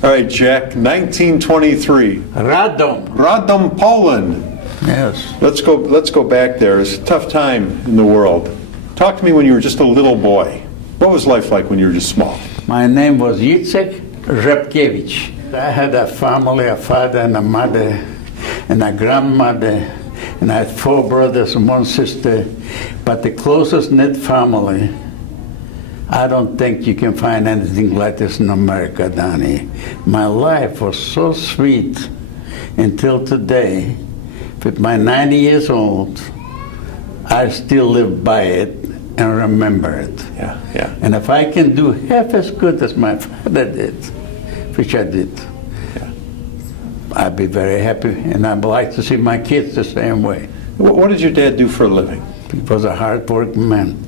All right, Jack, 1923. Radom, Poland. Yes. Let's go back there. It's a tough time in the world. Talk to me when you were just a little boy. What was life like when you were just small? My name was Jacek Repkiewicz. I had a family, a father and a mother and a grandmother, and I had 4 brothers and 1 sister. But the closest knit family, I don't think you can find anything like this in America, Donnie. My life was so sweet until today. With my 90 years old, I still live by it and remember it. Yeah. And if I can do half as good as my father did, which I did, I'd be very happy, and I'd like to see my kids the same way. What did your dad do for a living? He was a hard-working man.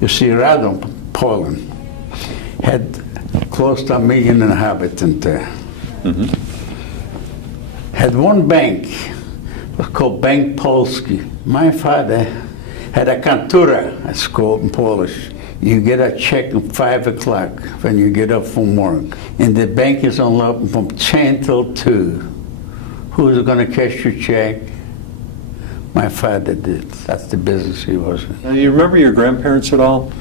You see, Radom, Poland, had close to 1 million inhabitants there. Mm-hmm. Had 1 bank, it was called Bank Polski. My father had a kantura, it's called in Polish. You get a check at 5 o'clock when you get up from work. And the bank is only open from 10 till 2. Who's going to cash your check? My father did. That's the business he was in. Now, you remember your grandparents at all?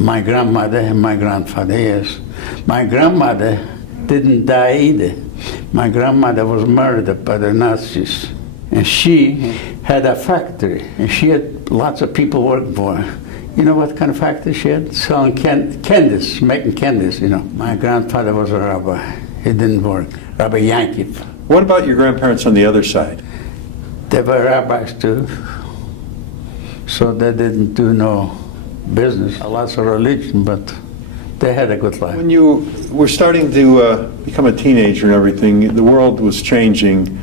My grandmother and my grandfather, yes. My grandmother didn't die either. My grandmother was murdered by the Nazis. And she had a factory, and she had lots of people working for her. You know what kind of factory she had? Selling candies, making candies, you know. My grandfather was a rabbi. He didn't work. Rabbi Yankiv. What about your grandparents on the other side? They were rabbis too. So they didn't do no business, lots of religion, but they had a good life. When you were starting to become a teenager and everything, the world was changing.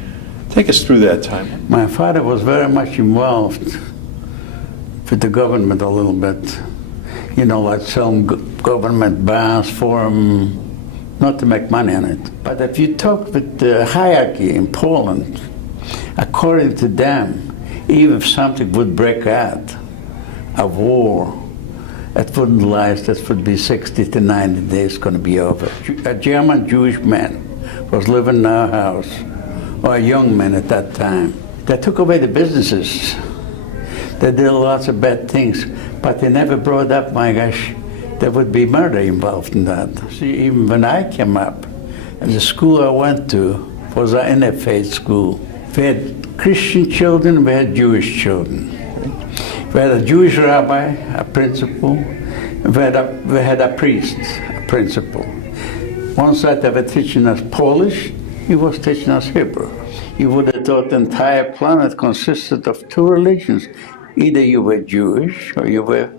Take us through that time. My father was very much involved with the government a little bit. You know, like selling government bonds for him, not to make money on it. But if you talk with the hierarchy in Poland, according to them, even if something would break out, a war, it wouldn't last, it would be 60 to 90 days going to be over. A German Jewish man was living in our house, or a young man at that time. They took away the businesses. They did lots of bad things, but they never brought up, my gosh, there would be murder involved in that. See, even when I came up, and the school I went to was an interfaith school. We had Christian children, we had Jewish children. We had a Jewish rabbi, a principal, we had a priest, a principal. One side they were teaching us Polish, he was teaching us Hebrew. You would have thought the entire planet consisted of 2 religions. Either you were Jewish or you were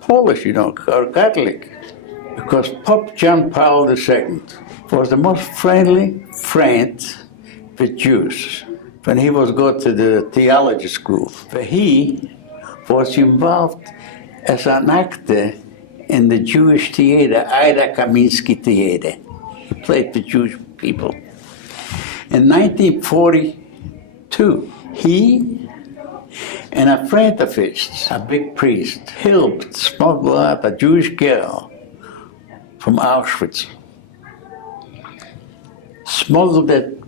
Polish, you know, or Catholic. Because Pope John Paul II was the most friendly friend with Jews when he was going to the theology school. But he was involved as an actor in the Jewish theater, Ida Kaminsky Theater. He played with Jewish people. In 1942, he and a friend of his, a big priest, helped smuggle out a Jewish girl from Auschwitz. Smuggled it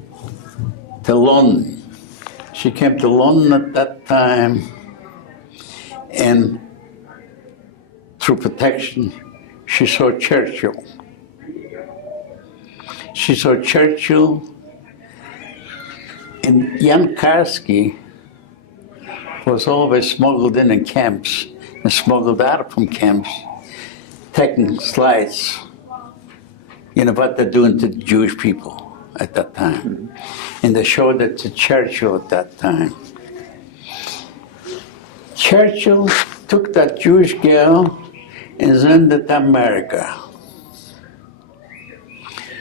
to London. She came to London at that time, and through protection, she saw Churchill. She saw Churchill, and Jan Karski was always smuggled in camps and smuggled out from camps, taking slides, you know, what they're doing to the Jewish people at that time. And they showed it to Churchill at that time. Churchill took that Jewish girl and sent it to America.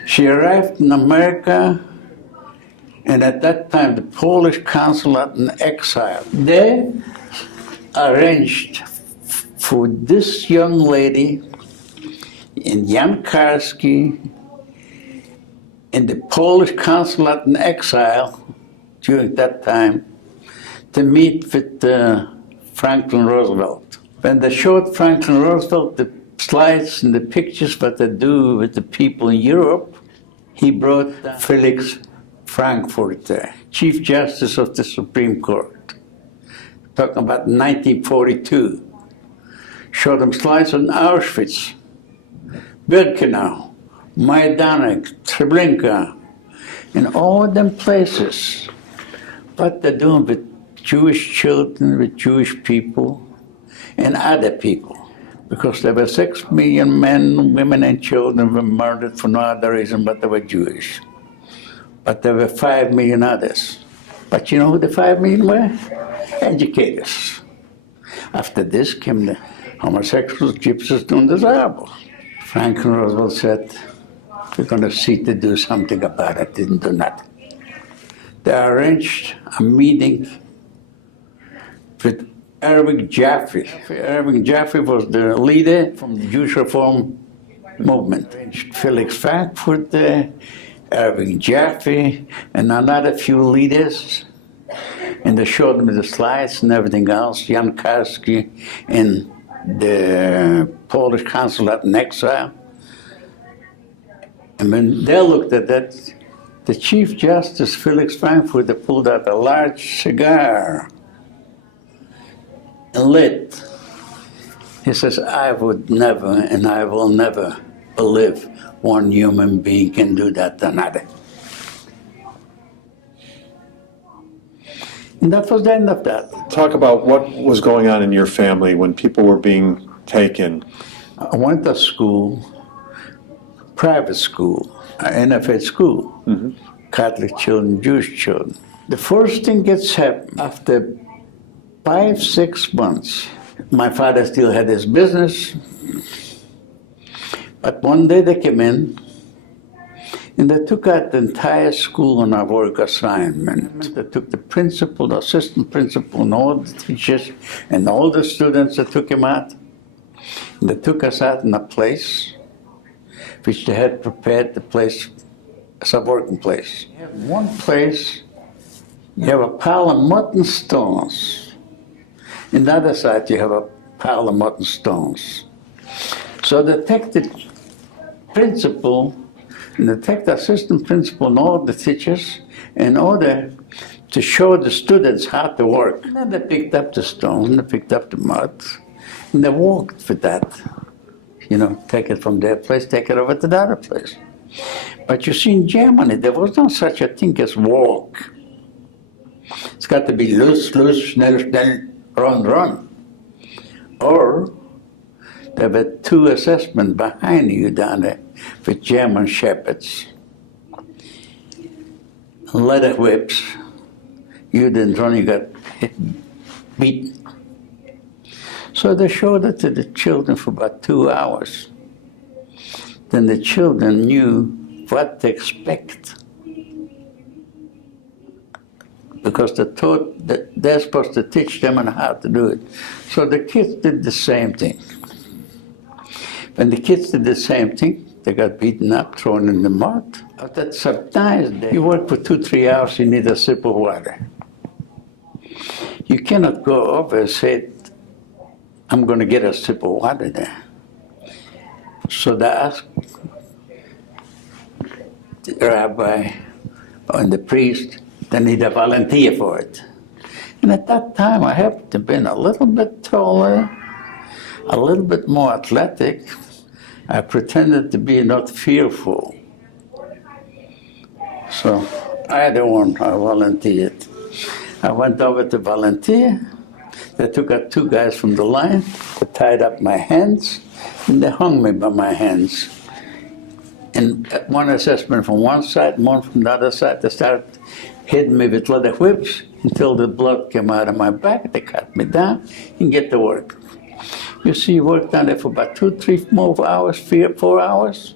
She arrived in America, and at that time the Polish consulate in exile, they arranged for this young lady in Jan Karski in the Polish consulate in exile during that time to meet with Franklin Roosevelt. When they showed Franklin Roosevelt the slides and the pictures what they do with the people in Europe, he brought Felix Frankfurt, Chief Justice of the Supreme Court, talking about 1942. Showed them slides on Auschwitz, Birkenau, Majdanek, Treblinka, in all them places. What they're doing with Jewish children, with Jewish people, and other people. Because there were 6 million men, women, and children were murdered for no other reason but they were Jewish. But there were 5 million others. But you know who the 5 million were? Educators. After this came the homosexuals, gypsies, the undesirable. Franklin Roosevelt said, we're going to see to do something about it. Didn't do nothing. They arranged a meeting with Irving Jaffe. Irving Jaffe was the leader from the Jewish Reform movement. Felix Frankfurt, Irving Jaffe, and another few leaders. And they showed them the slides and everything else. Jan Karski and the Polish consulate in exile. And when they looked at that, the Chief Justice, Felix Frankfurt, pulled out a large cigar and lit. He says, I would never and I will never believe one human being can do that to another. And that was the end of that. Talk about what was going on in your family when people were being taken. I went to school, private school, NFA school, Catholic children, Jewish children. The first thing gets happened after 5-6 months. My father still had his business, but one day they came in and they took out the entire school on our work assignment. They took the principal, the assistant principal, and all the teachers, and all the students that took him out. And they took us out in a place which they had prepared the place as a working place. You have one place, you have a pile of mutton stones. In the other side, you have a pile of mutton stones. So they take the principal, and they take the assistant principal and all the teachers in order to show the students how to work. And then they picked up the stones, and they picked up the mud, and they walked with that. You know, take it from their place, take it over to the other place. But you see, in Germany, there was no such a thing as walk. It's got to be loose, loose, schnell, schnell, run, run. Or there were 2 assessments behind you down there with German shepherds, leather whips. You didn't run, you got hit, beaten. So they showed it to the children for about 2 hours. Then the children knew what to expect. Because they taught that they're supposed to teach them on how to do it. So the kids did the same thing. When the kids did the same thing, they got beaten up, thrown in the mud. But that's sometimes you work for 2-3 hours, you need a sip of water. You cannot go over and say, I'm going to get a sip of water there. So they asked the rabbi and the priest, they need a volunteer for it. And at that time, I happened to have been a little bit taller, a little bit more athletic. I pretended to be not fearful. So I volunteered. I went over to volunteer. They took out 2 guys from the line, they tied up my hands, and they hung me by my hands. And one assessment from one side, one from the other side, they started hitting me with leather whips until the blood came out of my back. They cut me down and get to work. You see, you work down there for about 2-3 more hours, 4 hours.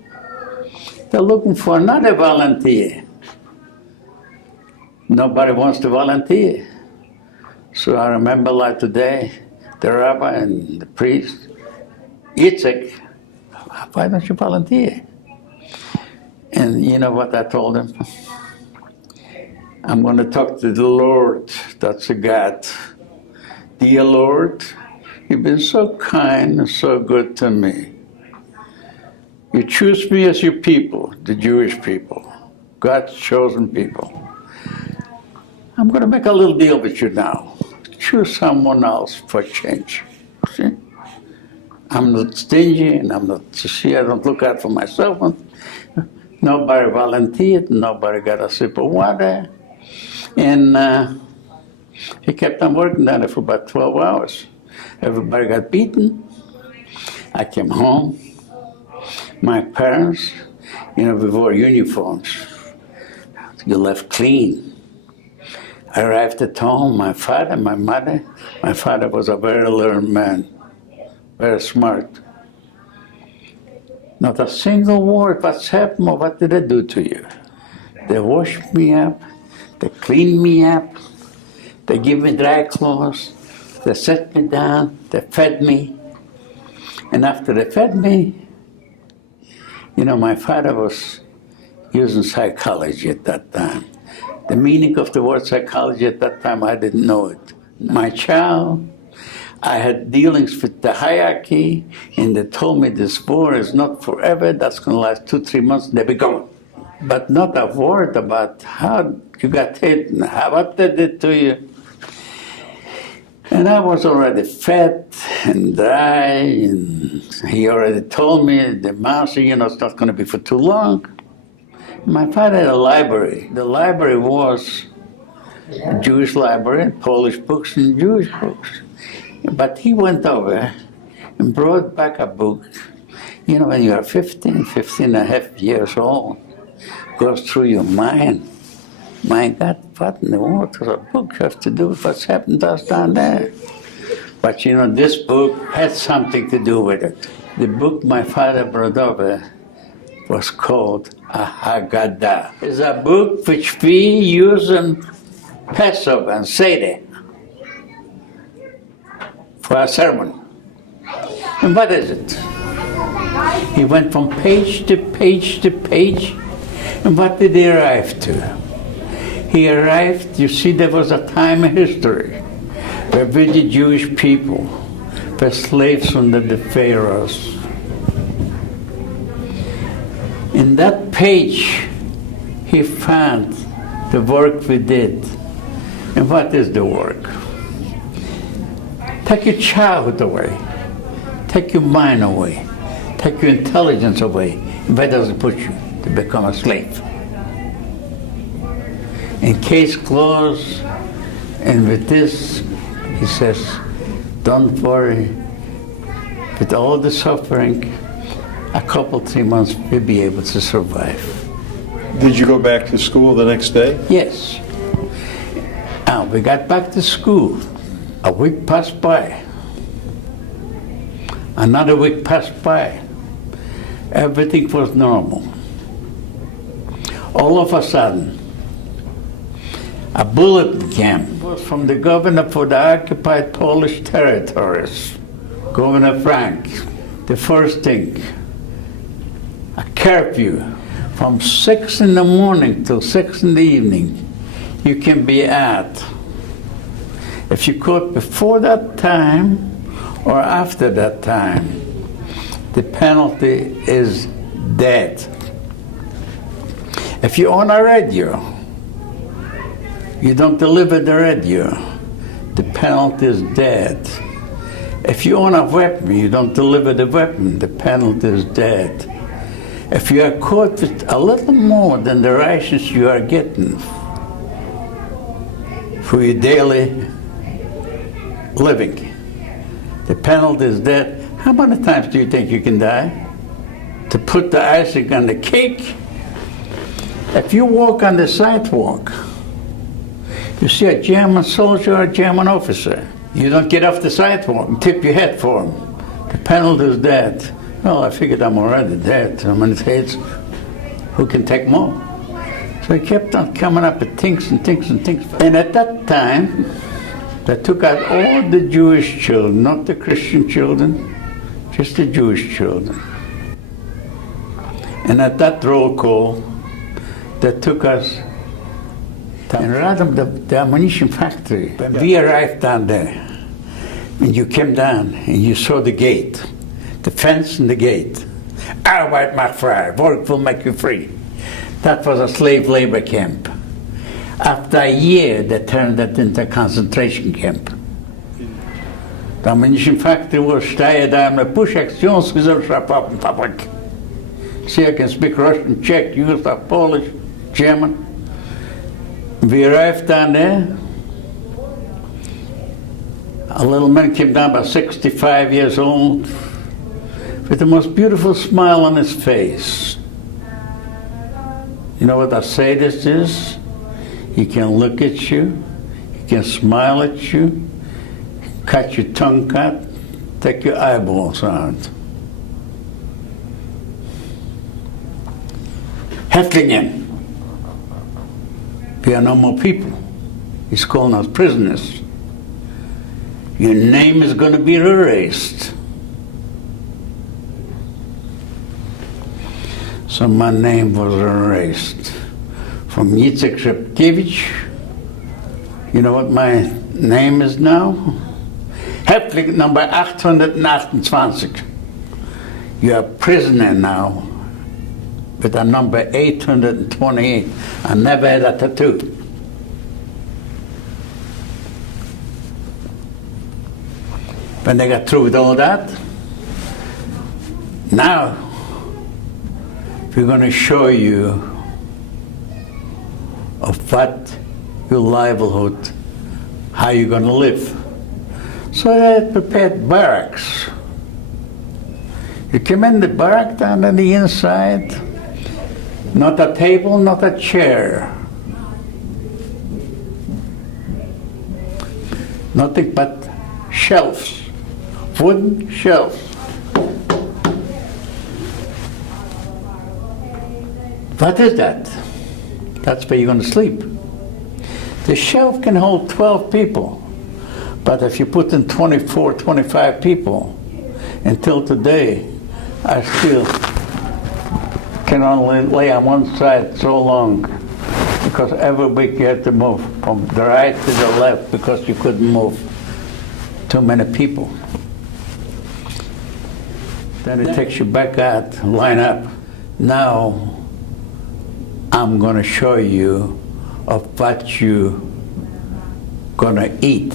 They're looking for another volunteer. Nobody wants to volunteer. So I remember like today, the rabbi and the priest, Yitzhak, why don't you volunteer? And you know what I told him? I'm going to talk to the Lord, that's a God. Dear Lord, you've been so kind and so good to me. You choose me as your people, the Jewish people, God's chosen people. I'm going to make a little deal with you now. Choose someone else for change. See? I'm not stingy, and I'm not, see, I don't look out for myself. Nobody volunteered, nobody got a sip of water. And he kept on working down there for about 12 hours. Everybody got beaten. I came home. My parents, we wore uniforms. You left clean. I arrived at home, my father, my mother. My father was a very learned man, very smart. Not a single word, what's happened or what did they do to you? They washed me up, they cleaned me up, they gave me dry clothes, they set me down, they fed me. And after they fed me, my father was using psychology at that time. The meaning of the word psychology at that time, I didn't know it. My child, I had dealings with the hierarchy, and they told me this war is not forever, that's going to last 2-3 months, and they'll be gone. But not a word about how you got hit and what they did to you. And I was already fat and dry, and he already told me, the master, it's not going to be for too long. My father had a library. The library was a Jewish library, Polish books and Jewish books. But he went over and brought back a book. When you are 15 and a half years old, goes through your mind. My God, what in the world does a book have to do with what's happened to us down there? But this book had something to do with it. The book my father brought over was called a Haggadah. It's a book which we use in Passover and Seder for a sermon. And what is it? He went from page to page to page, and what did he arrive to? He arrived, you see, there was a time in history where we, the Jewish people, were slaves under the pharaohs. In that page, he found the work we did. And what is the work? Take your childhood away. Take your mind away. Take your intelligence away. Where does it put you? To become a slave. In case closed, and with this, he says, don't worry, with all the suffering, a couple, 3 months, we'll be able to survive. Did you go back to school the next day? Yes. We got back to school. A week passed by. Another week passed by. Everything was normal. All of a sudden, a bulletin came. It was from the governor for the occupied Polish territories, Governor Frank. The first thing, a curfew from 6 in the morning till 6 in the evening. You can be out. If you caught before that time or after that time, the penalty is death. If you own a radio, you don't deliver the radio, the penalty is death. If you own a weapon, you don't deliver the weapon, the penalty is death. If you are caught with a little more than the rations you are getting for your daily living, the penalty is death. How many times do you think you can die? To put the icing on the cake, if you walk on the sidewalk, you see a German soldier or a German officer, you don't get off the sidewalk and tip your hat for him. The penalty is death. Well, I figured I'm already dead. How many heads? Who can take more? So he kept on coming up with things and things and things. And at that time, they took out all the Jewish children, not the Christian children, just the Jewish children. And at that roll call, they took us and rather the ammunition factory. When we arrived down there, and you came down and you saw the gate, the fence and the gate, Arbeit macht frei. Work will make you free. That was a slave labor camp. After a year, they turned it into a concentration camp. Da München Factory was stehe da in der Push-Aktionsgesellschaft auf der Fabrik. See, I can speak Russian, Czech, Yugoslav, Polish, German. We arrived down there. A little man came down about 65 years old with the most beautiful smile on his face. You know what I say this is? He can look at you, he can smile at you, cut your tongue cut, take your eyeballs out. Häftlingen. We are no more people. He's calling us prisoners. Your name is going to be erased. So my name was erased. From Yitzhak Shepkevich. You know what my name is now? Häftling number 828. You are a prisoner now with a number 828. I never had a tattoo. When they got through with all that, now we're going to show you of what your livelihood, how you're going to live. So I had prepared barracks. You come in the barrack down on the inside, not a table, not a chair. Nothing but shelves, wooden shelves. What is that? That's where you're going to sleep. The shelf can hold 12 people, but if you put in 24, 25 people, until today, I still can only lay on one side so long, because every week you had to move from the right to the left because you couldn't move too many people. Then it takes you back out, line up. Now, I'm going to show you of what you're going to eat,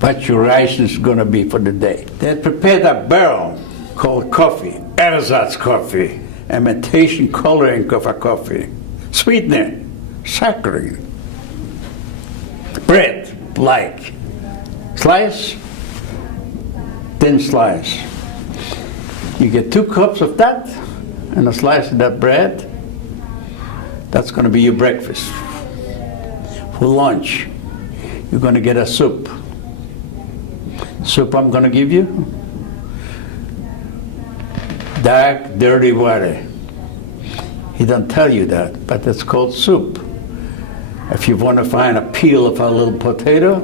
what your ration is going to be for the day. They had prepared a barrel called coffee, ersatz coffee, imitation coloring of a coffee, sweetener, saccharin, bread, like slice, thin slice. You get 2 cups of that and a slice of that bread. That's going to be your breakfast. For lunch, you're going to get a soup. Soup I'm going to give you, dark, dirty water. He don't tell you that, but it's called soup. If you want to find a peel of a little potato,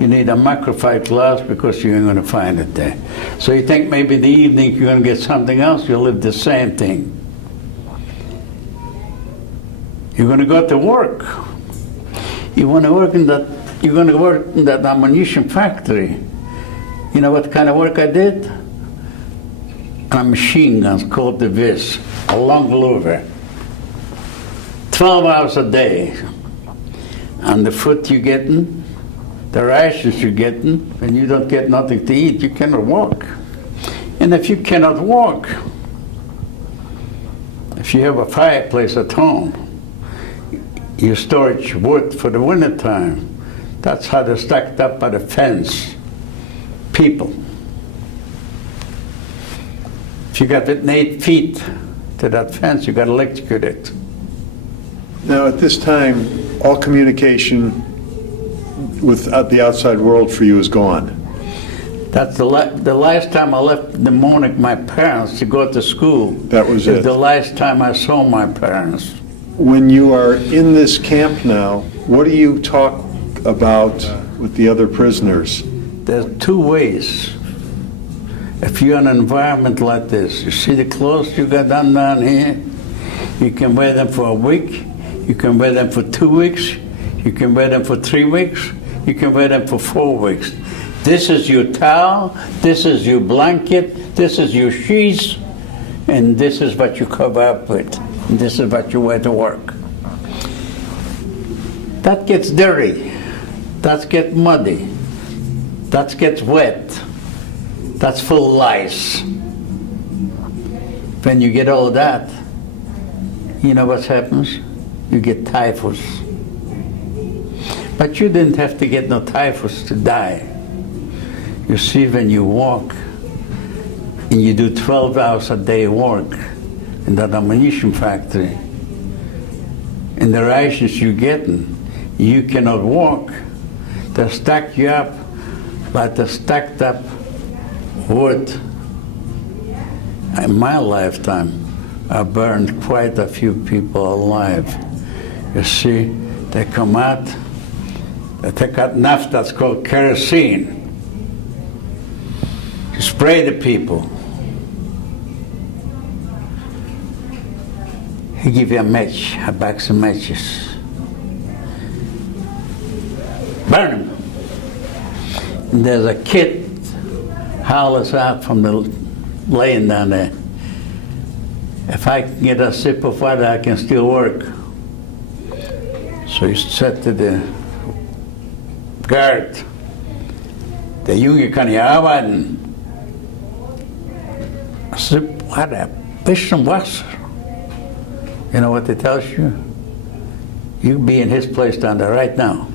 you need a microfiber glass because you ain't going to find it there. So you think maybe in the evening you're going to get something else, you'll live the same thing. You're going to go to work. You want to work in that. You're going to work in that ammunition factory. You know what kind of work I did? On machine guns called the Viz, a long louver. 12 hours a day. And the food you're getting, the rations you're getting, and you don't get nothing to eat, you cannot walk. And if you cannot walk, if you have a fireplace at home, you storage wood for the winter time. That's how they're stacked up by the fence. People. If you got within 8 feet to that fence, you got to electrocute it. Now, at this time, all communication with the outside world for you is gone. That's the last time I left in the morning my parents to go to school. That was it. The last time I saw my parents. When you are in this camp now, what do you talk about with the other prisoners? There's 2 ways. If you're in an environment like this, you see the clothes you got on down here, you can wear them for a week, you can wear them for 2 weeks, you can wear them for 3 weeks, you can wear them for 4 weeks. This is your towel, this is your blanket, this is your sheets. and this is what you cover up with, and this is what you wear to work. That gets dirty, that gets muddy, that gets wet, that's full of lice. When you get all that, you know what happens? You get typhus. But you didn't have to get no typhus to die. You see, when you walk and you do 12 hours a day work in that ammunition factory, and the rations you're getting, you cannot walk. They stack you up like the stacked up wood. In my lifetime, I burned quite a few people alive. You see, they come out, they take out naphtha that's called kerosene. You spray the people. He give you a match, a box of matches. Burn them. And there's a kid hollers out from the lane down there. If I can get a sip of water, I can still work. So he said to the guard, "Der Junge kann ja arbeiten." A sip of water, a bisschen Wasser. You know what it tells you? You be in his place down there right now.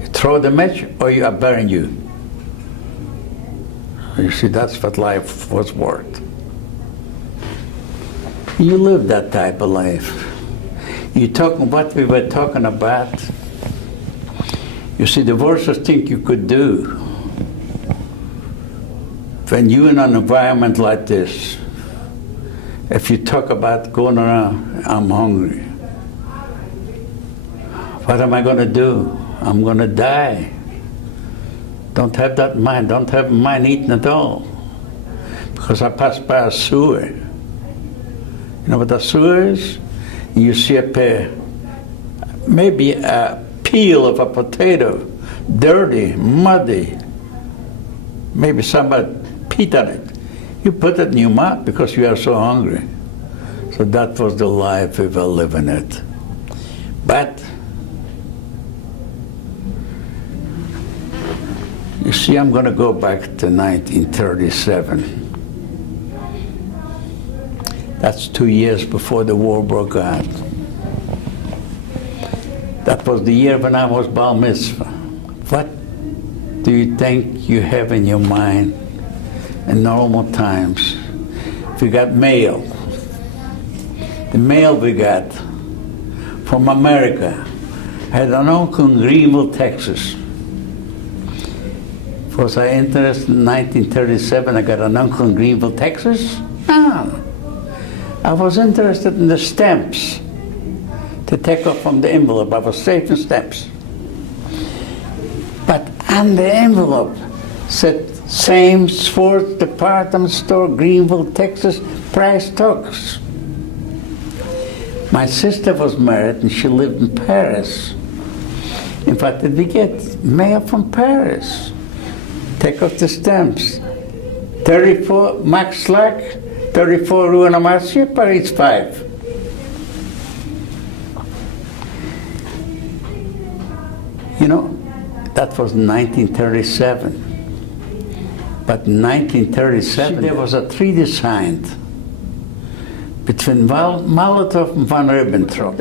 You throw the match or you are burying you. You see, that's what life was worth. You live that type of life. You talk what we were talking about. You see, the worst thing you could do when you're in an environment like this, if you talk about going around, I'm hungry. What am I going to do? I'm going to die. Don't have that mind. Don't have mind eating at all. Because I passed by a sewer. You know what a sewer is? You see maybe a peel of a potato, dirty, muddy, maybe somebody peed on it. You put it in your mouth because you are so hungry. So that was the life we were living it. But you see, I'm going to go back to 1937. That's 2 years before the war broke out. That was the year when I was bar mitzvah. What do you think you have in your mind in normal times? We got mail. The mail we got from America. I had an uncle in Greenville, Texas. Was I interested in 1937? I got an uncle in Greenville, Texas? No. I was interested in the stamps to take off from the envelope. I was saving stamps. But on the envelope said, same sports department store, Greenville, Texas, price talks. My sister was married and she lived in Paris. In fact, did we get mail from Paris? Take off the stamps. 34 Max Slack, 34 Rue Marché, Paris 5. You know, that was 1937. But in 1937, there was a treaty signed between Molotov and von Ribbentrop.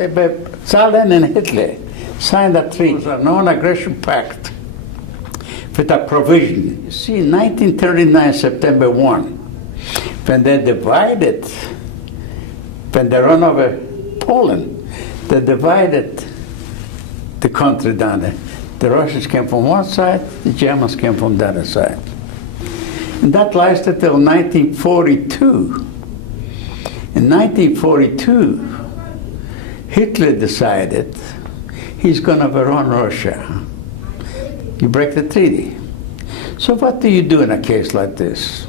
Stalin and Hitler signed a treaty. It was a non-aggression pact with a provision. You see, in 1939, September 1, when they divided, when they run over Poland, they divided the country down there. The Russians came from one side, the Germans came from the other side. And that lasted till 1942. In 1942, Hitler decided he's going to run Russia. You break the treaty. So what do you do in a case like this?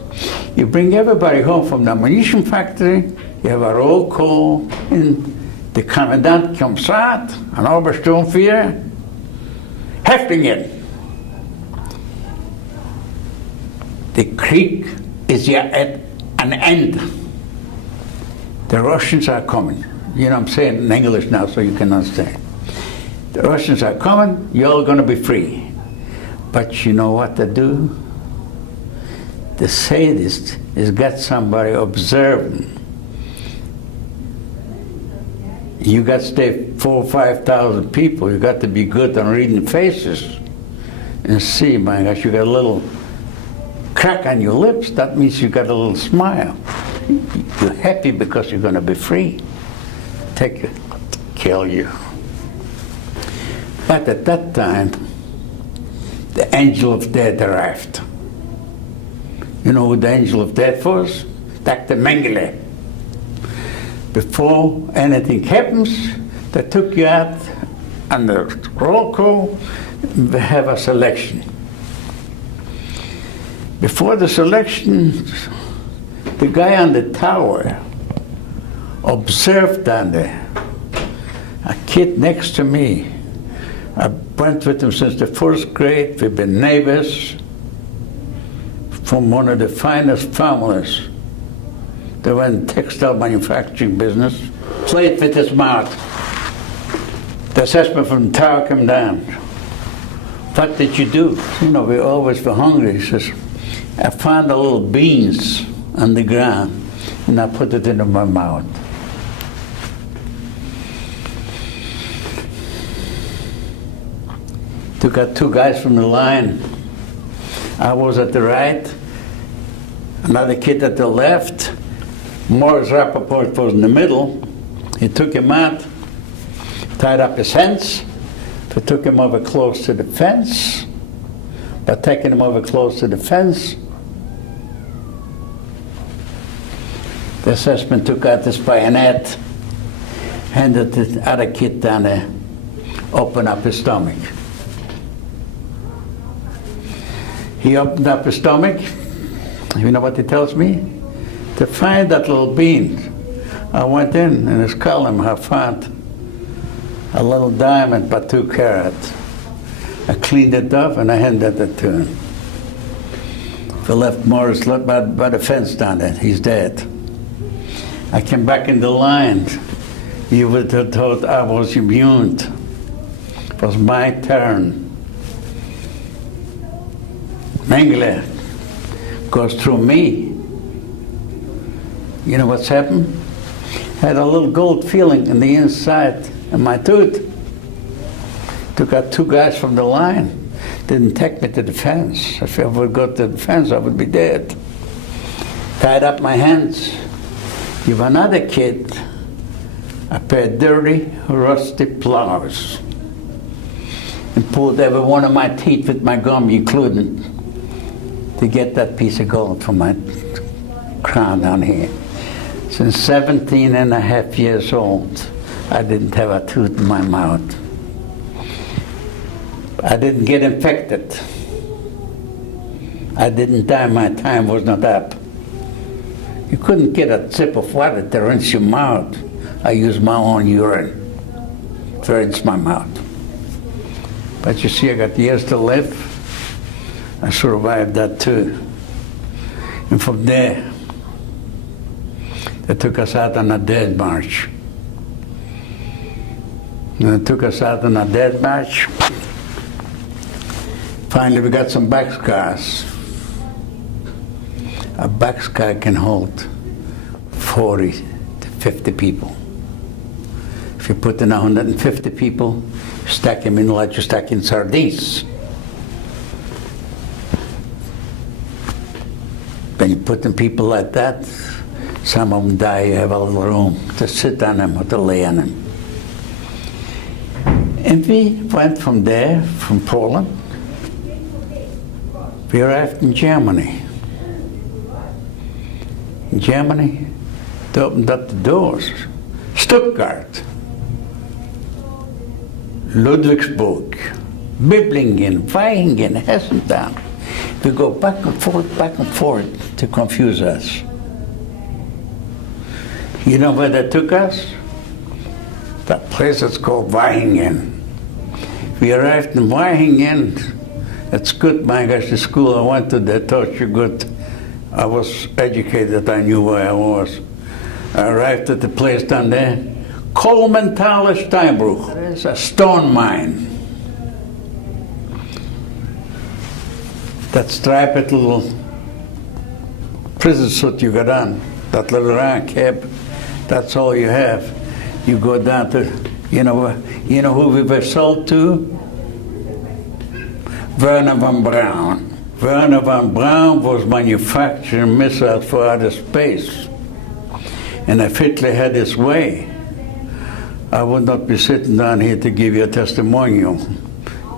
You bring everybody home from the ammunition factory, you have a roll call, and the commandant comes out, an Obersturmführer, Häftlinge. The Krieg is ja at an end. The Russians are coming. You know, I'm saying in English now so you can understand. The Russians are coming, you're all going to be free. But you know what they do? The sadist has got somebody observing. You got to stay 4,000 or 5,000 people. You got to be good on reading faces and see, my gosh, you got a little crack on your lips. That means you got a little smile. You're happy because you're going to be free. Take you, kill you. But at that time, the angel of death arrived. You know who the angel of death was? Dr. Mengele. Before anything happens, they took you out on the roll call, we have a selection. Before the selection, the guy on the tower observed down there a kid next to me. I went with him since the first grade. We've been neighbors from one of the finest families. They went in textile manufacturing business. Played with his mouth. The assessment from the tower came down. What did you do? You know, we always were hungry. He says, I found the little beans on the ground and I put it into my mouth. Took out two guys from the line. I was at the right, another kid at the left. Morris Rappaport was in the middle. He took him out, tied up his hands. We took him over close to the fence. By taking him over close to the fence, the assessment took out this bayonet, handed the other kid down there, opened up his stomach. He opened up his stomach. You know what he tells me? To find that little bean. I went in his column, I found a little diamond by 2 carats. I cleaned it up and I handed it to him. We left Morris by the fence down there. He's dead. I came back in the line. You would have thought I was immune. It was my turn. Mengele goes through me. You know what's happened? Had a little gold feeling in the inside of my tooth. Took out 2 guys from the line. Didn't take me to the fence. If I would go to the fence, I would be dead. Tied up my hands. Give another kid a pair of dirty, rusty pliers. And pulled every one of my teeth with my gum, including, to get that piece of gold from my crown down here. Since 17 and a half years old, I didn't have a tooth in my mouth. I didn't get infected. I didn't die, my time was not up. You couldn't get a sip of water to rinse your mouth. I used my own urine to rinse my mouth. But you see, I got years to live. I survived that too. And from there, they took us out on a dead march. And they took us out on a dead march. Finally, we got some boxcars. A boxcar can hold 40 to 50 people. If you put in 150 people, stack them in like you're stacking sardines. When you put in people like that, some of them die, you have a little room to sit on them or to lay on them. And we went from there, from Poland. We arrived in Germany. In Germany, they opened up the doors. Stuttgart, Ludwigsburg, Biblingen, Weihingen, Hessendown. We go back and forth to confuse us. You know where they took us? That place is called Weihingen. We arrived in Weihingen. It's good, my gosh, the school I went to, they taught you good. I was educated, I knew where I was. I arrived at the place down there, Colementhaler Steinbruch. It's a stone mine. That striped little prison suit you got on, that little round cap, that's all you have. You go down to, you know who we were sold to? Werner von Braun. Werner von Braun was manufacturing missiles for outer space. And if Hitler had his way, I would not be sitting down here to give you a testimonial.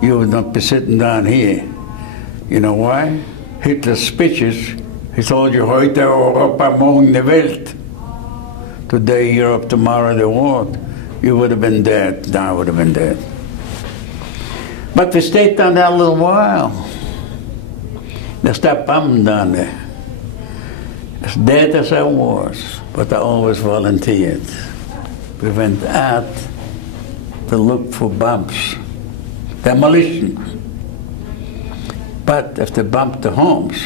You would not be sitting down here. You know why? Hitler's speeches, he told you, heute Europa, morgen die Welt. Today Europe, tomorrow the world. You would have been dead. I would have been dead. But we stayed down there a little while. They stopped bombing down there. As dead as I was, but I always volunteered. We went out to look for bombs, demolition. But if they bombed the homes,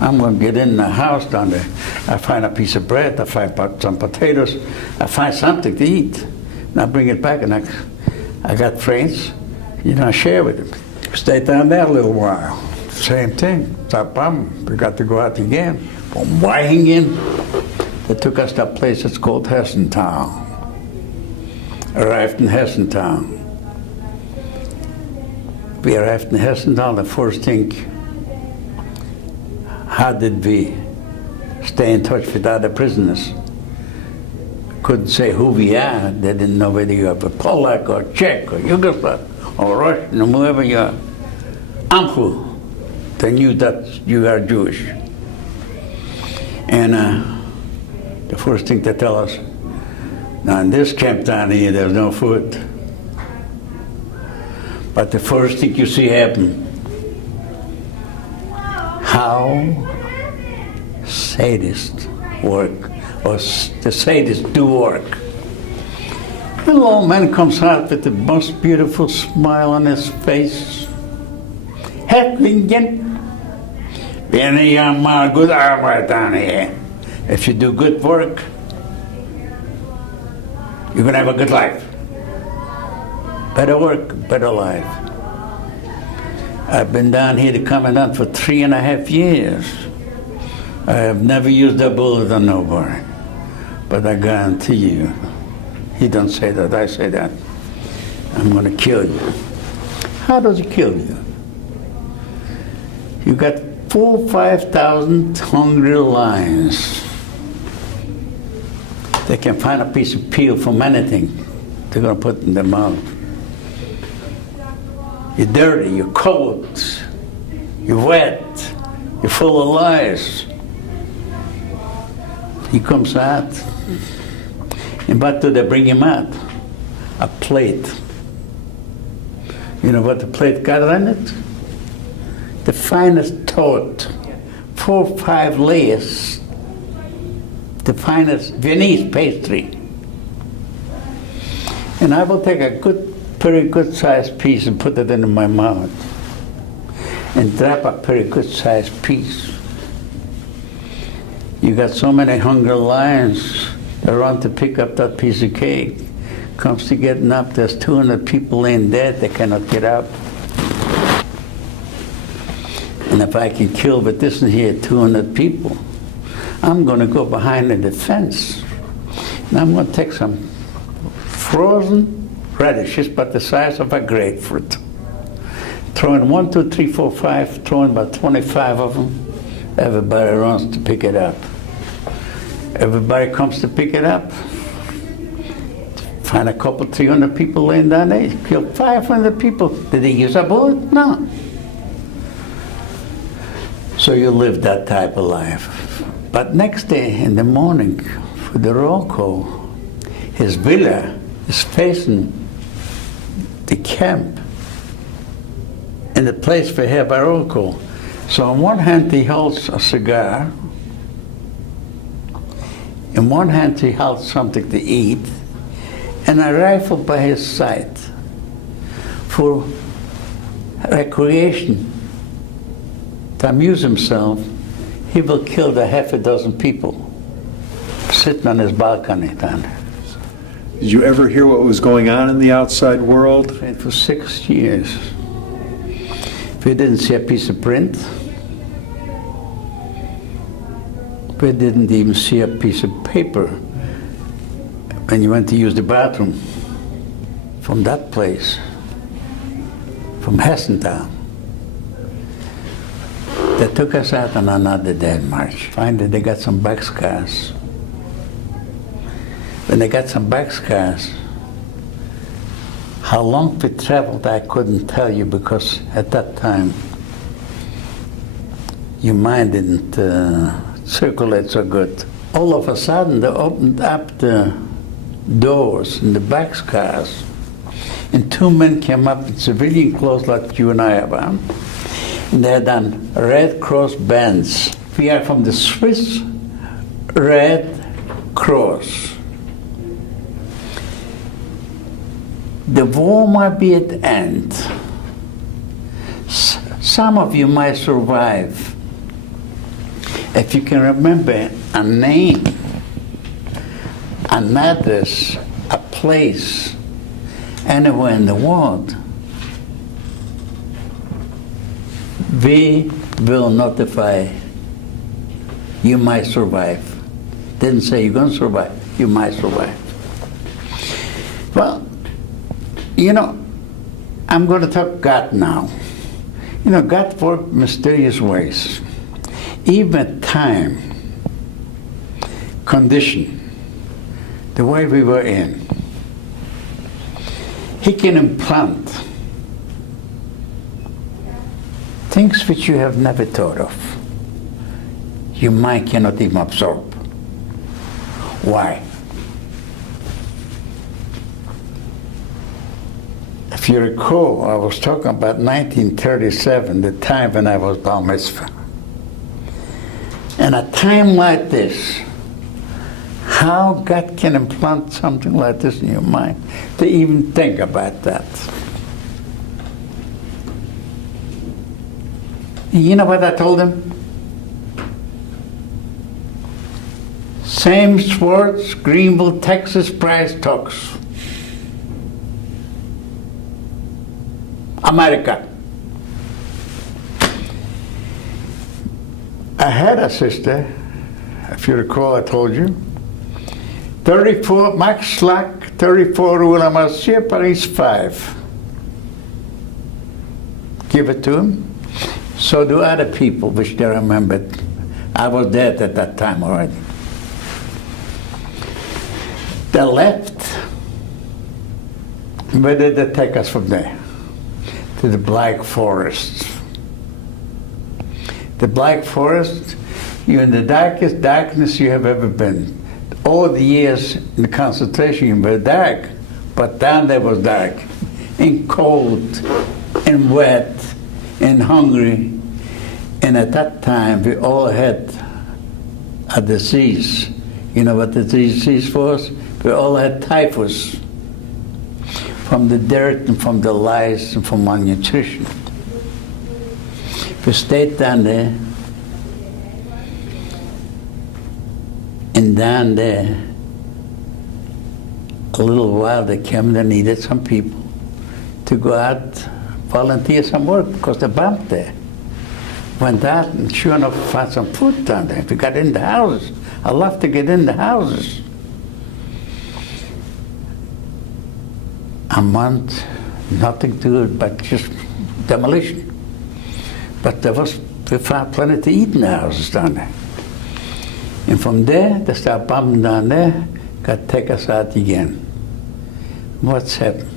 I'm going to get in the house down there. I find a piece of bread, I find some potatoes, I find something to eat. And I bring it back, and I got friends, I share with them. Stayed down there a little while. Same thing, stop bombing. We got to go out again. From Wahingen, they took us to a place that's called Hessentown. Arrived in Hessentown. We arrived in Hessentown, the first thing, how did we stay in touch with other prisoners? Couldn't say who we are. They didn't know whether you were Polak or Czech or Yugoslav or Russian or whoever you are. Uncle, they knew that you are Jewish. And the first thing they tell us, now in this camp down here, there's no food. But the first thing you see happen, how sadists work, or the sadists do work. The little old man comes out with the most beautiful smile on his face. Häftlingen, wenn jag mal good arbete down here. If you do good work, you're going to have a good life. Better work, better life. I've been down here to Commandant for 3.5 years. I have never used a bullet on nobody. But I guarantee you, he don't say that, I say that. I'm going to kill you. How does he kill you? You got 4,000 or 5,000 hungry lions. They can find a piece of peel from anything. They're going to put it in their mouth. You're dirty, you're cold, you're wet, you're full of lies. He comes out, and what do they bring him out? A plate. You know what the plate got on it? The finest toast, 4 or 5 layers, the finest Viennese pastry. And I will take a pretty good sized piece and put it into my mouth and drop a pretty good sized piece. You got so many hungry lions that run to pick up that piece of cake. Comes to getting up, there's 200 people laying dead, they cannot get up. And if I can kill with this in here 200 people, I'm going to go behind the fence. And I'm going to take some frozen radishes, but the size of a grapefruit. Throw in 1, 2, 3, 4, 5, throw in about 25 of them. Everybody runs to pick it up. Everybody comes to pick it up. Find a couple, 300 people laying down there. Kill 500 people. Did they use a bullet? No. So you live that type of life. But next day in the morning, for the roll call, his villa is facing the camp in the place for Farber. So on one hand he holds a cigar, in one hand he holds something to eat, and a rifle by his side for recreation, to amuse himself. He will kill the half a dozen people. sitting on his balcony down there. Did you ever hear what was going on in the outside world? And for 6 years, we didn't see a piece of print. We didn't even see a piece of paper when you went to use the bathroom. From that place, from Hessentown, they took us out on another dead march. Finally, they got some boxcars. When they got some boxcars, how long we traveled, I couldn't tell you, because at that time, your mind didn't circulate so good. All of a sudden, they opened up the doors in the boxcars, and 2 men came up in civilian clothes like you and I have on. And they had done Red Cross bands. We are from the Swiss Red Cross. The war might be at the end. Some of you might survive. If you can remember a name, an address, a place, anywhere in the world, we will notify you might survive. Didn't say you're going to survive, you might survive. Well, you know, I'm going to talk God now. You know, God works mysterious ways. Even time, condition, the way we were in, He can implant things which you have never thought of. Your mind cannot even absorb. Why? If you recall, I was talking about 1937, the time when I was bar mitzvah. And a time like this, how God can implant something like this in your mind to even think about that. You know what I told him? Same Schwartz, Greenville, Texas price talks. America. I had a sister, if you recall, I told you, 34, Max Slack, 34 Rula Marcia, Paris 5. Give it to him. So do other people, which they remembered. I was dead at that time already. They left. Where did they take us from there? To the Black Forest. The Black Forest, you're in the darkest darkness you have ever been. All the years in the concentration you were dark, but down there was dark, and cold, and wet, and hungry. And at that time, we all had a disease. You know what the disease was? We all had typhus. From the dirt and from the lice and from malnutrition. We stayed down there, and down there, a little while they came and they needed some people to go out, volunteer some work, because they bombed there. Went out and sure enough found some food down there. We got in the houses. I love to get in the houses. A month, nothing to it but just demolition. But we found plenty to eat in the houses down there. And from there, they started bombing down there, got to take us out again. What's happened?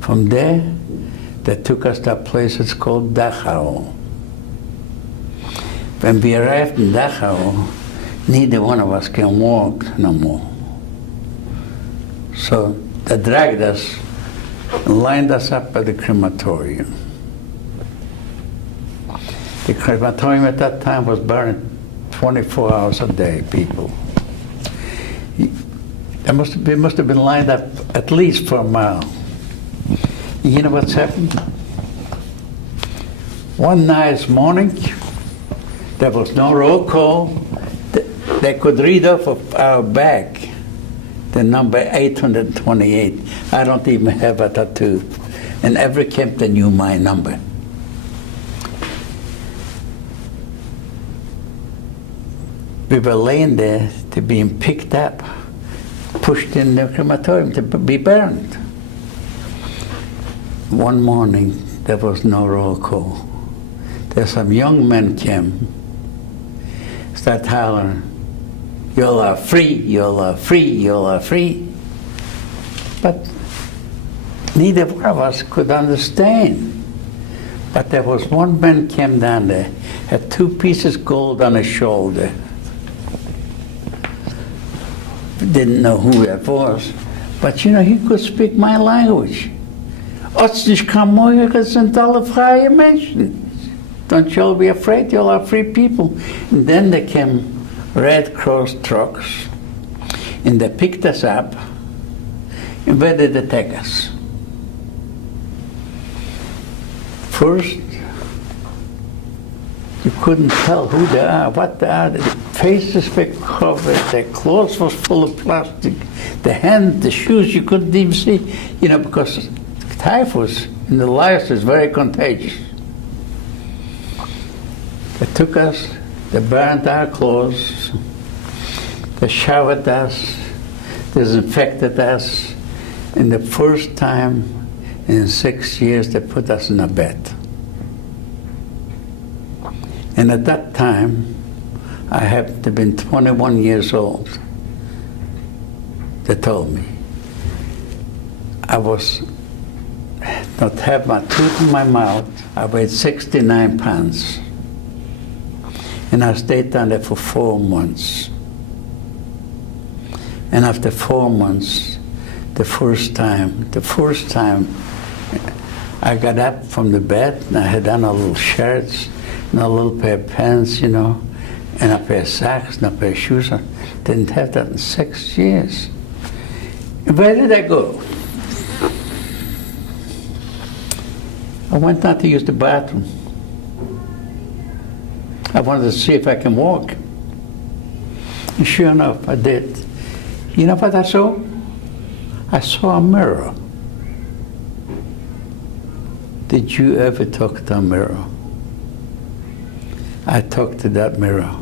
From there, they took us to a place that's called Dachau. When we arrived in Dachau, neither one of us can walk no more. So they dragged us and lined us up at the crematorium. The crematorium at that time was burning 24 hours a day, people. We must have been lined up at least for a mile. You know what's happened? One nice morning, there was no roll call. They could read off of our back the number 828. I don't even have a tattoo. And every captain knew my number. We were laying there to being picked up, pushed in the crematorium to be burned. One morning, there was no roll call. There's some young men came, start hollering, "You are free, you are free, you are free." But neither one of us could understand. But there was one man came down there, had 2 pieces gold on his shoulder. Didn't know who that was, but you know, he could speak my language. Als nicht kann morgen sind alle freie Menschen. Don't y'all be afraid, y'all are free people. And then there came Red Cross trucks, and they picked us up, and where did they take us? First, you couldn't tell who they are, what they are. Their faces were covered, their clothes was full of plastic, the hands, the shoes, you couldn't even see, you know, because typhus in the lice is very contagious. They took us, they burned our clothes, they showered us, disinfected us, and the first time in 6 years they put us in a bed. And at that time, I had to have been 21 years old. They told me. I was not have my tooth in my mouth. I weighed 69 pounds. And I stayed down there for 4 months. And after 4 months, the first time, I got up from the bed and I had on a little shirts and a little pair of pants, you know, and a pair of socks and a pair of shoes. I didn't have that in 6 years. And where did I go? I went out to use the bathroom. I wanted to see if I can walk. And sure enough, I did. You know what I saw? I saw a mirror. Did you ever talk to a mirror? I talked to that mirror.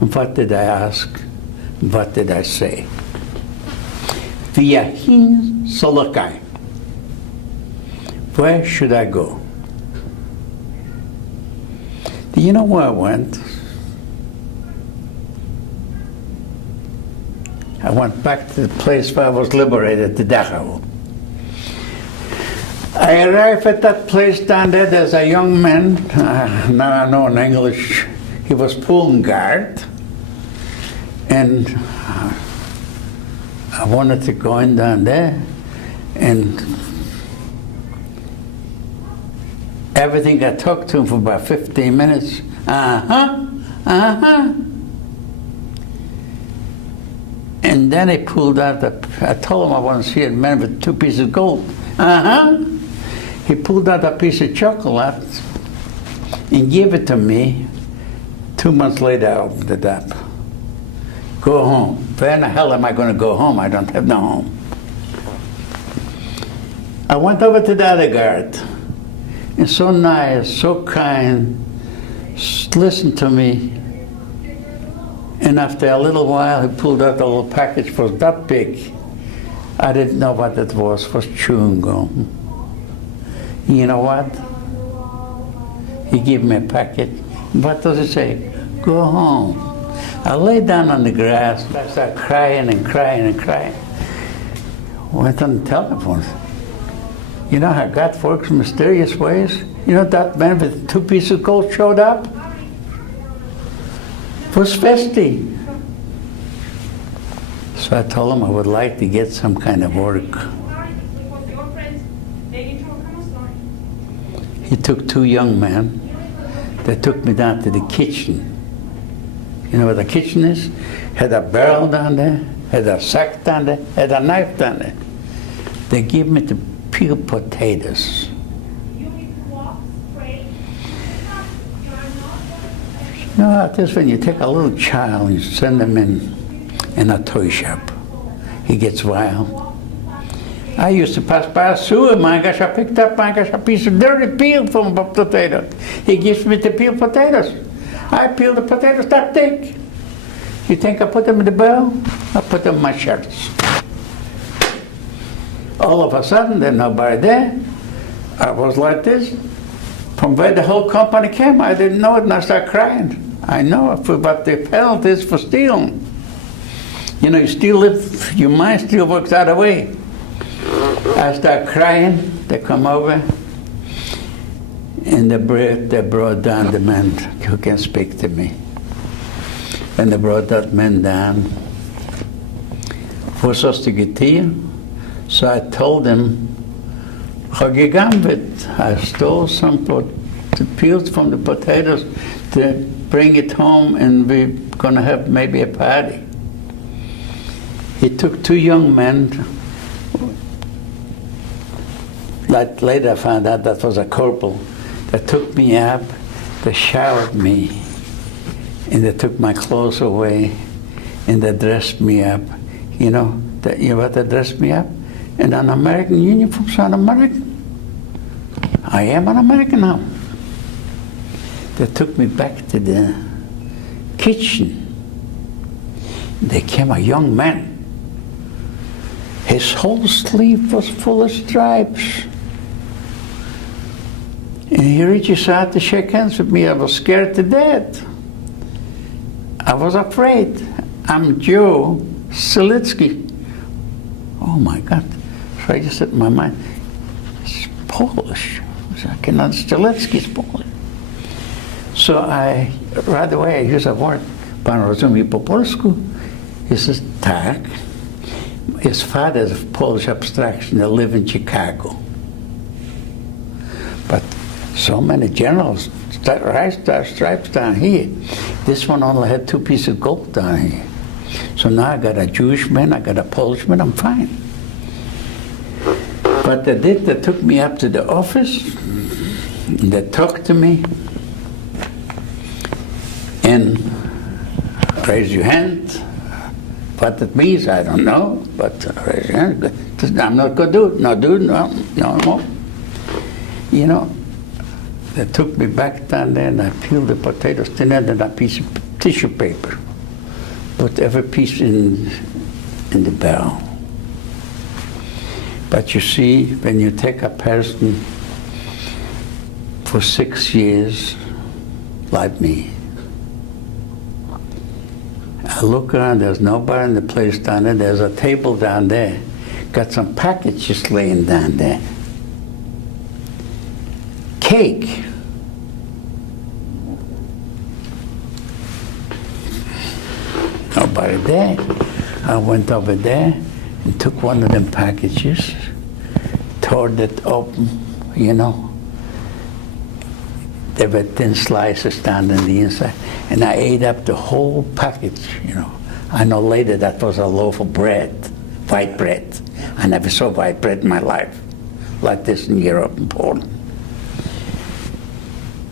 And what did I ask? What did I say? Viahin Solokai. Where should I go? Do you know where I went? I went back to the place where I was liberated, to Dachau. I arrived at that place down there. There's a young man, now I know in English, he was pulling guard. And I wanted to go in down there, and everything I talked to him for about 15 minutes. And then he pulled out I told him I want to see a man with 2 pieces of gold. He pulled out a piece of chocolate and gave it to me. 2 months later, I opened it up. Go home. Where in the hell am I going to go home? I don't have no home. I went over to the other guard. And so nice, so kind, listened to me. And after a little while, he pulled out a little package. It was that big. I didn't know what it was. It was chewing gum. You know what? He gave me a packet. What does it say? Go home. I lay down on the grass. I started crying and crying and crying. Went on the telephone. You know how God works in mysterious ways? You know that man with 2 pieces of gold showed up? It was Festi. So I told him I would like to get some kind of work. He took 2 young men. They took me down to the kitchen. You know what the kitchen is? Had a barrel down there, had a sack down there, had a knife down there. They gave me to peel potatoes. No, that's when you take a little child and you send him in a toy shop. He gets wild. I used to pass by a sewer, my gosh, I picked up, my gosh, a piece of dirty peel from a potato. He gives me the peeled potatoes. I peel the potatoes that thick. You think I put them in the barrel? I put them in my shirts. All of a sudden, there's nobody there. I was like this. From where the whole company came, I didn't know it, and I started crying. I know what the penalty is for stealing. You know, you steal it, your mind still works that way. I start crying, they come over, and they brought down the man who can speak to me. And they brought that man down. Was das die Getier? So I told him, I stole some the peels from the potatoes to bring it home, and we're going to have maybe a party. He took two young men. Like later I found out that was a corporal. They took me up, they showered me, and they took my clothes away, and they dressed me up. You know what they dressed me up? In an American uniform, so I'm American. I am an American now. They took me back to the kitchen. There came a young man. His whole sleeve was full of stripes. And he reaches out to shake hands with me. I was scared to death. I was afraid. I'm Joe Selitsky. Oh my God. So I just said in my mind, it's Polish. I cannot, Selitsky's Polish. So right away I use a word, Pan rozumie po polsku. He says, tak. His father's of Polish abstraction, they live in Chicago. But so many generals, stripes down here. This one only had 2 pieces of gold down here. So now I got a Jewish man, I got a Polish man, I'm fine. But they took me up to the office, and they talked to me, and raise your hand. What it means, I don't know, but raise your hand. I'm not going to do it. No, dude, no. You know, they took me back down there, and I peeled the potatoes thinner than a piece of tissue paper. Put every piece in the barrel. But you see, when you take a person for 6 years, like me, I look around, there's nobody in the place down there. There's a table down there. Got some packages laying down there. Cake. Nobody there. I went over there and took one of them packages, tore it open, you know. There were thin slices down on the inside, and I ate up the whole package, you know. I know later that was a loaf of bread, white bread. I never saw white bread in my life, like this in Europe and Poland.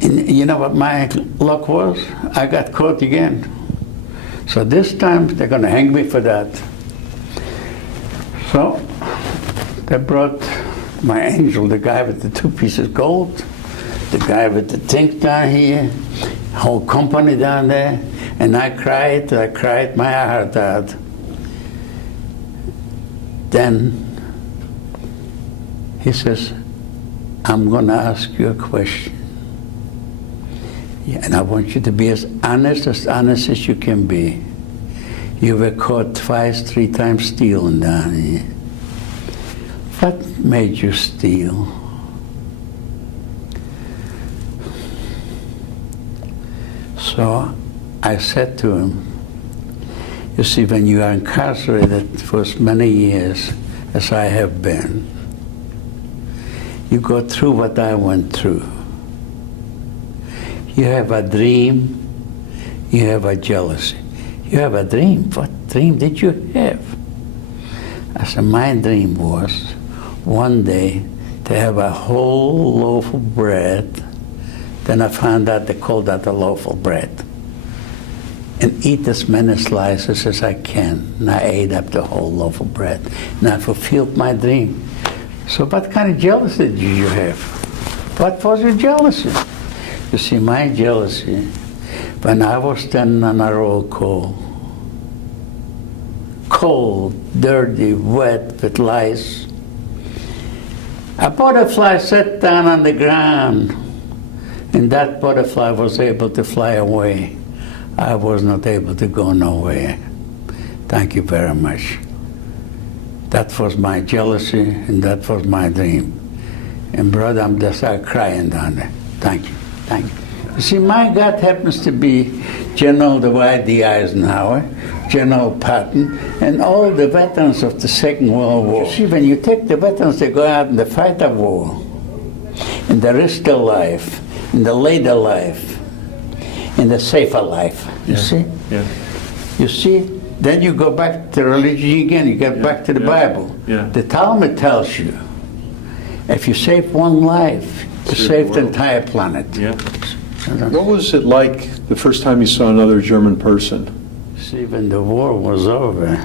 And you know what my luck was? I got caught again. So this time they're going to hang me for that. So they brought my angel, the guy with the 2 pieces of gold, the guy with the thing down here, whole company down there, and I cried my heart out. Then he says, I'm going to ask you a question. Yeah, and I want you to be as honest as you can be. You were caught 3 times stealing down here. What made you steal? So I said to him, you see, when you are incarcerated for as many years as I have been, you go through what I went through. You have a dream, you have a jealousy. You have a dream. What dream did you have? I said, my dream was one day to have a whole loaf of bread. Then I found out they called that a loaf of bread. and eat as many slices as I can. And I ate up the whole loaf of bread. And I fulfilled my dream. So what kind of jealousy did you have? What was your jealousy? You see, my jealousy, when I was standing on a roll call, cold, dirty, wet, with lice, a butterfly sat down on the ground, and that butterfly was able to fly away. I was not able to go nowhere. Thank you very much. That was my jealousy, and that was my dream. And brother, I'm just crying down there. Thank you, thank you. You see, my God happens to be General Dwight D. Eisenhower, General Patton, and all the veterans of the Second World War. You see, when you take the veterans, they go out and they fight a war, and they risk their life, and they later life, and the safer life. You see? Yeah. You see? Then you go back to religion again. You get back to the Bible. Yeah. The Talmud tells you, if you save one life, you save the entire planet. Yeah. What was it like the first time you saw another German person? See, when the war was over,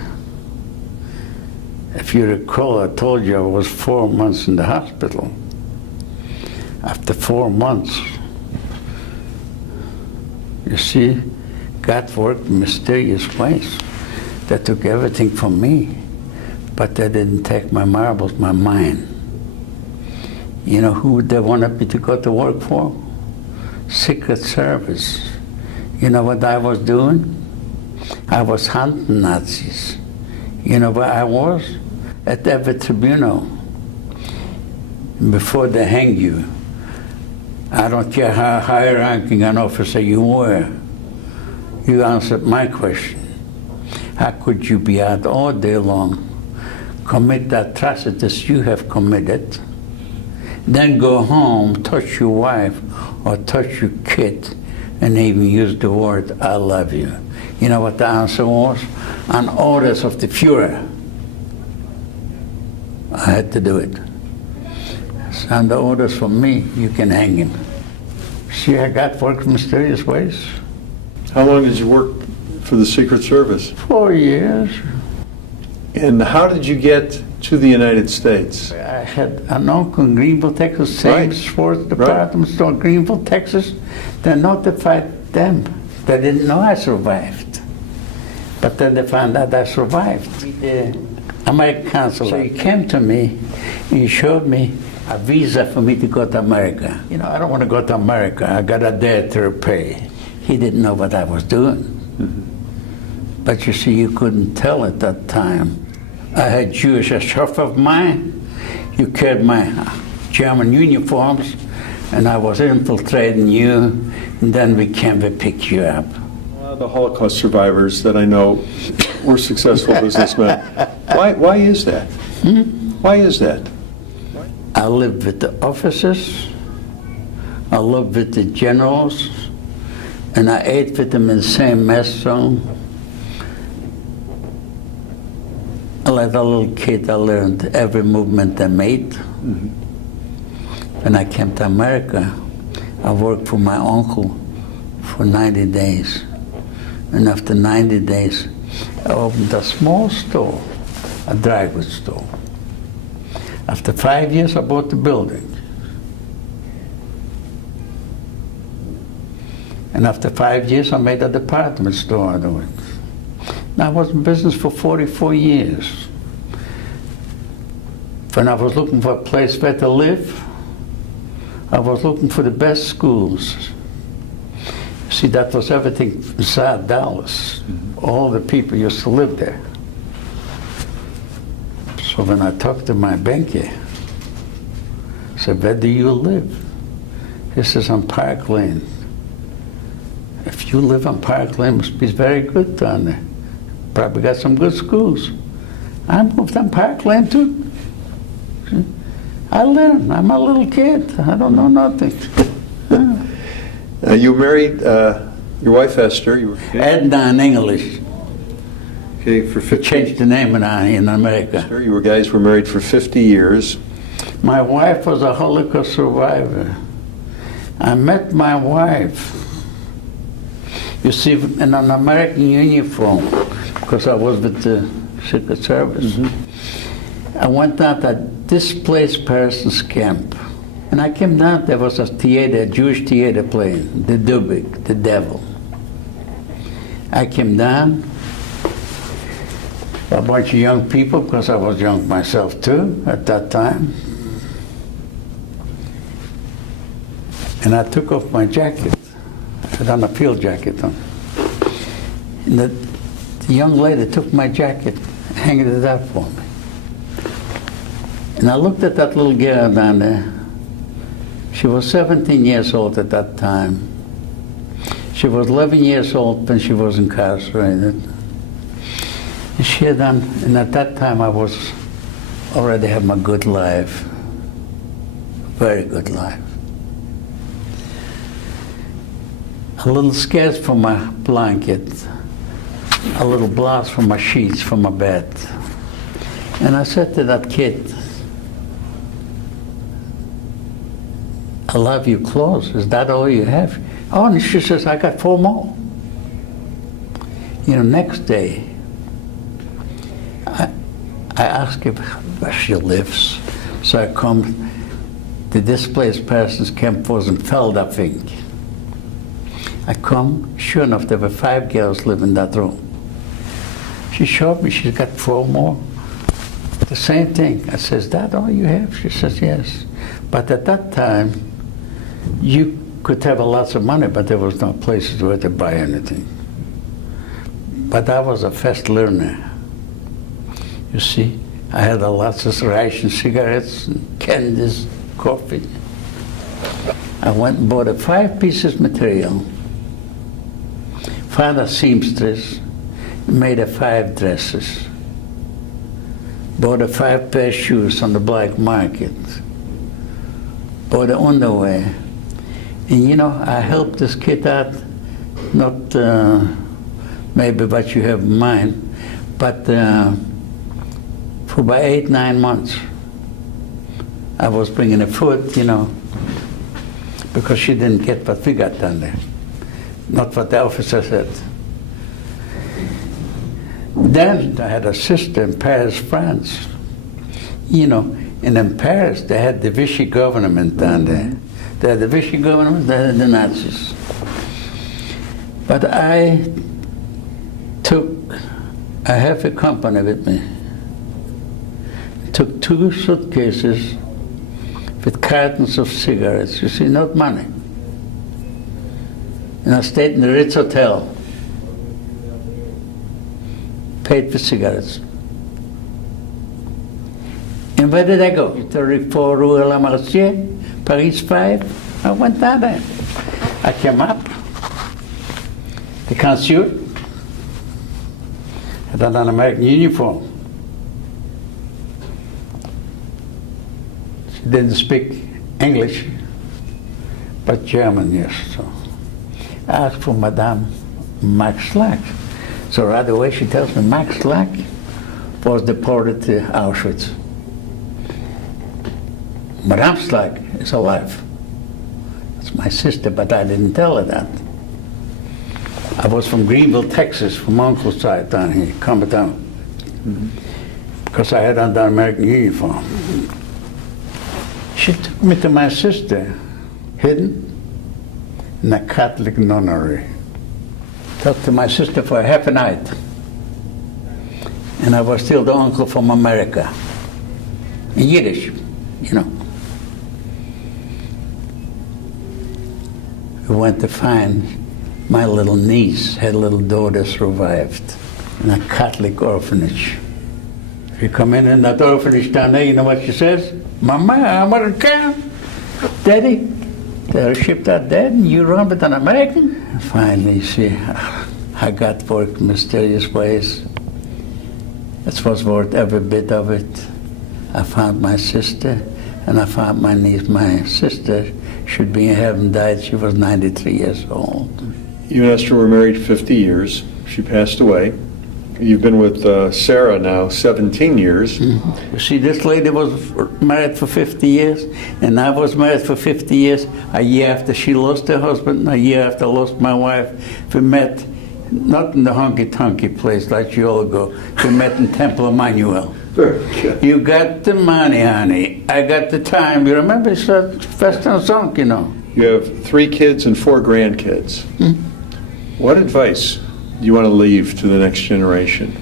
if you recall, I told you I was 4 months in the hospital. After 4 months, you see, God worked in mysterious ways. They took everything from me, but they didn't take my marbles, my mind. You know who they wanted me to go to work for? Secret Service. You know what I was doing? I was hunting Nazis. You know where I was? At every tribunal. Before they hang you. I don't care how high-ranking an officer you were. You answered my question. How could you be out all day long, commit the atrocities you have committed, then go home, touch your wife or touch your kid, and even use the word, I love you? You know what the answer was? On orders of the Fuhrer. I had to do it. So on the orders from me, you can hang him. See, I got worked in mysterious ways. How long did you work for the Secret Service? 4 years. And how did you get to the United States? I had an uncle in Greenville, Texas, same Right. sports department store in Greenville, Texas. They notified them. They didn't know I survived. But then they found out I survived. The American consul, so he came to me and he showed me a visa for me to go to America. You know, I don't want to go to America. I got a debt to repay. He didn't know what I was doing. Mm-hmm. But you see, you couldn't tell at that time. I had Jewish a chauffeur of mine. You carried my German uniforms, and I was infiltrating you, and then we came to pick you up. The Holocaust survivors that I know were successful businessmen. Why is that? Why is that? I lived with the officers, I lived with the generals, and I ate with them in the same mess zone. Like a little kid, I learned every movement they made. Mm-hmm. When I came to America, I worked for my uncle for 90 days. And after 90 days, I opened a small store, a dry goods store. After 5 years, I bought the building. And after 5 years, I made a department store out of it. I was in business for 44 years. When I was looking for a place where to live, I was looking for the best schools. See, that was everything inside Dallas. All the people used to live there. So when I talked to my banker, I said, where do you live? He says, on Park Lane. If you live on Park Lane, it must be very good down there. Probably got some good schools. I moved on Park Lane too. I learned. I'm a little kid. I don't know nothing. You married your wife Esther. You were Edna in English. okay for 50 Changed the name in America. Esther, you guys were married for 50 years. My wife was a Holocaust survivor. I met my wife You see, in an American uniform, because I was with the Secret Service, I went out to displaced persons camp. And I came down, there was a theater, a Jewish theater playing, the Dubik, the devil. I came down, a bunch of young people, because I was young myself too at that time. And I took off my jacket. I had on a field jacket on. And the young lady took my jacket, hanging it up for me. And I looked at that little girl down there. She was 17 years old at that time. She was 11 years old when she was incarcerated. And she had done, and at that time I was already having a good life, very good life. A little sketch from my blanket, a little blouse from my sheets, from my bed. And I said to that kid, I love your clothes, is that all you have? Oh, and she says, I got 4 more. You know, next day, I asked her where she lives. So I come, the displaced persons camp was in Feld, I think. I come, sure enough, there were 5 girls living in that room. She showed me, she's got 4 more. The same thing. I says, that all you have? She says, yes. But at that time, you could have lots of money, but there was no places where to buy anything. But I was a fast learner. You see, I had lots of ration cigarettes, and candies, coffee. I went and bought 5 pieces material, found a seamstress, made 5 dresses, bought 5 pair of shoes on the black market, bought underwear. And you know, I helped this kid out, not maybe what you have in mind, but for about 8-9 months, I was bringing her food, you know, because she didn't get what we got down there, not what the officer said. Then I had a sister in Paris, France. You know, and in Paris, they had the Vichy government down there. They had the Vichy government, they had the Nazis. But I have a company with me. Took 2 suitcases with cartons of cigarettes, you see, not money. And I stayed in the Ritz Hotel, paid for cigarettes. And where did I go? 34 Rue La Marcière, Paris 5. I went down there. I came up, the concierge had on an American uniform. She didn't speak English, but German, yes. So I asked for Madame Max Slack. So right away she tells me Max Slack was deported to Auschwitz. Madame Slack is alive. That's my sister, but I didn't tell her that. I was from Greenville, Texas, from my uncle's side down here, coming down, because I had on the American uniform. She took me to my sister, hidden in a Catholic nunnery. Talked to my sister for half a night. And I was still the uncle from America. In Yiddish, you know. We went to find my little niece, her little daughter survived in a Catholic orphanage. If you come in that orphanage down there, you know what she says? Mama, American. Daddy, they're shipped out dead and you run with an American? And finally, see, I got work in mysterious ways. It was worth every bit of it. I found my sister and I found my niece. My sister should be in heaven, died. She was 93 years old. You and Esther were married 50 years. She passed away. You've been with Sarah now 17 years. You see, this lady was married for 50 years, and I was married for 50 years. A year after she lost her husband, a year after I lost my wife, we met, not in the honky-tonky place like you all go, we met in Temple Emmanuel. You got the money, honey. I got the time. You remember it's a Western song, you know. You have 3 kids and 4 grandkids. What advice do you want to leave to the next generation?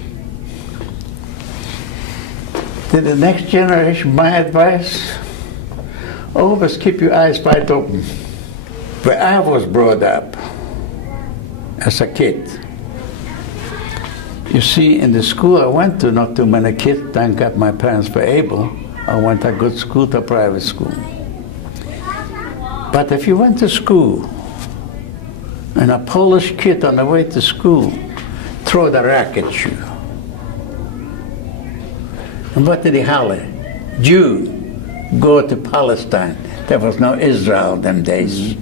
To the next generation, my advice, always keep your eyes wide open. Where I was brought up as a kid, you see, in the school I went to, not too many kids, thank God my parents were able. I went to a good school, to a private school. But if you went to school, and a Polish kid on the way to school throw the rack at you, and what did he holler? Jew, go to Palestine. There was no Israel them days.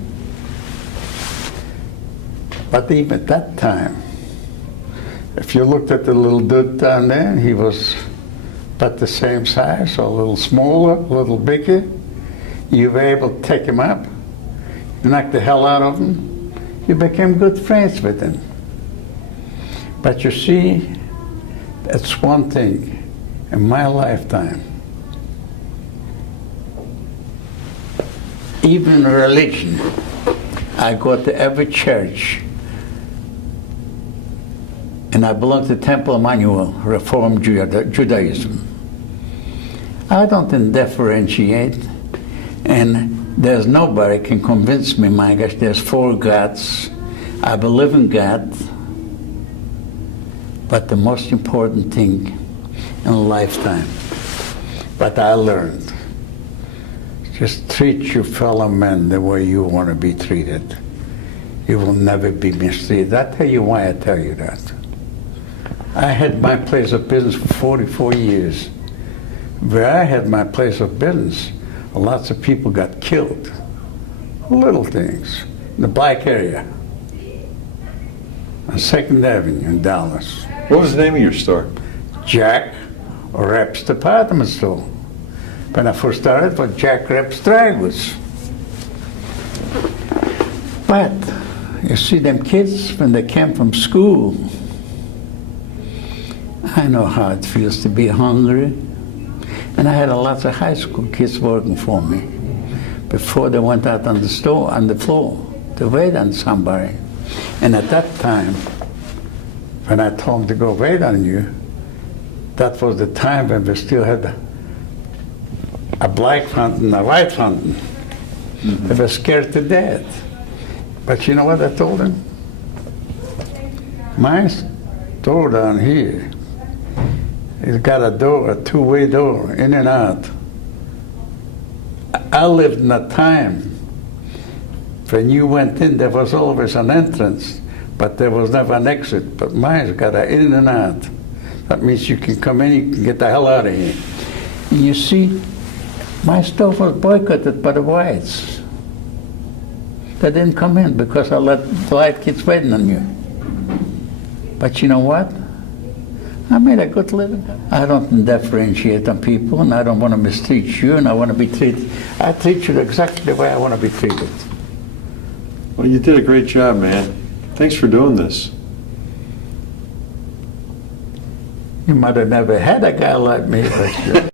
But even at that time, if you looked at the little dude down there, he was about the same size, or a little smaller, a little bigger. You were able to take him up, knock the hell out of him. You became good friends with him. But you see, that's one thing in my lifetime. Even religion, I go to every church, and I belong to Temple Emmanuel, Reformed Judaism. I don't differentiate, and there's nobody can convince me, my gosh, there's 4 gods. I believe in God, but the most important thing in a lifetime, what I learned, just treat your fellow men the way you want to be treated. You will never be mistreated. I'll tell you why I tell you that. I had my place of business for 44 years. Where I had my place of business, lots of people got killed. Little things. In the black area. On 2nd Avenue in Dallas. What was the name of your store? Jack Repp's department store. When I first started, it was Jack Repp's Dragwoods. But, you see, them kids, when they came from school, I know how it feels to be hungry. And I had lots of high school kids working for me before they went out on the floor to wait on somebody. And at that time, when I told them to go wait on you, that was the time when we still had a black fountain, a white fountain. They were scared to death. But you know what I told them? My store down here, it's got a door, a 2-way door, in and out. I lived in a time when you went in, there was always an entrance, but there was never an exit. But mine's got an in and out. That means you can come in, you can get the hell out of here. And you see, my store was boycotted by the whites. They didn't come in because I let the white kids waiting on you. But you know what? I made a good living. I don't differentiate on people, and I don't want to mistreat you, and I want to be treated. I treat you exactly the way I want to be treated. Well, you did a great job, man. Thanks for doing this. You might have never had a guy like me, but